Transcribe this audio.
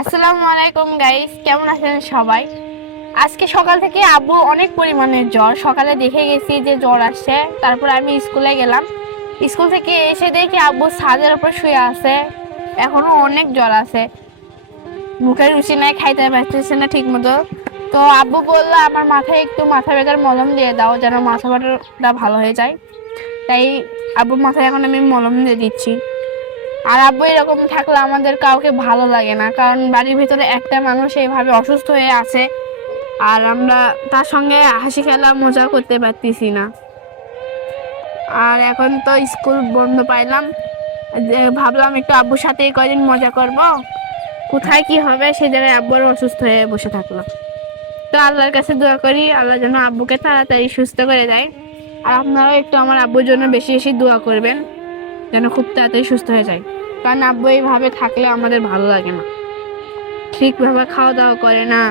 আসসালামু আলাইকুম গাইস, কেমন আছেন সবাই? আজকে সকাল থেকে আব্বু অনেক পরিমাণের জ্বর। সকালে দেখে গেছি যে জ্বর আসছে, তারপর আমি স্কুলে গেলাম। স্কুল থেকে এসে দেখি আব্বু ছাদের উপর শুয়ে আছে, এখনো অনেক জ্বর আছে, মুখে রুচি নাই, খাইতে পারতেছে না ঠিক মতো। তো আব্বু বললো আমার মাথায় একটু মাথা ব্যথার মলম দিয়ে দাও, যেন মাথা ব্যথাটা ভালো হয়ে যায়। তাই আব্বুর মাথায় এখন আমি মলম দিয়ে দিচ্ছি। আর আব্বু এরকম থাকলে আমাদের কাউকে ভালো লাগে না, কারণ বাড়ির ভিতরে একটা মানুষ এইভাবে অসুস্থ হয়ে আছে, আর আমরা তার সঙ্গে হাসি খেলা মজা করতে পারতেছি না। আর এখন তো স্কুল বন্ধ পাইলাম, ভাবলাম একটু আব্বুর সাথে কয়দিন মজা করব। কোথায় কি হবে সে জায়গায় আব্বুর অসুস্থ হয়ে বসে থাকলো। তো আল্লাহর কাছে দোয়া করি, আল্লাহ যেন আব্বুকে তাড়াতাড়ি সুস্থ করে দেয়। আর আপনারাও একটু আমার আব্বুর জন্য বেশি বেশি দোয়া করবেন, যেন খুব তাড়াতাড়ি সুস্থ হয়ে যায়। কারণ আব্বু এইভাবে থাকলে আমাদের ভালো লাগে না, ঠিকভাবে খাওয়া দাওয়া করে না।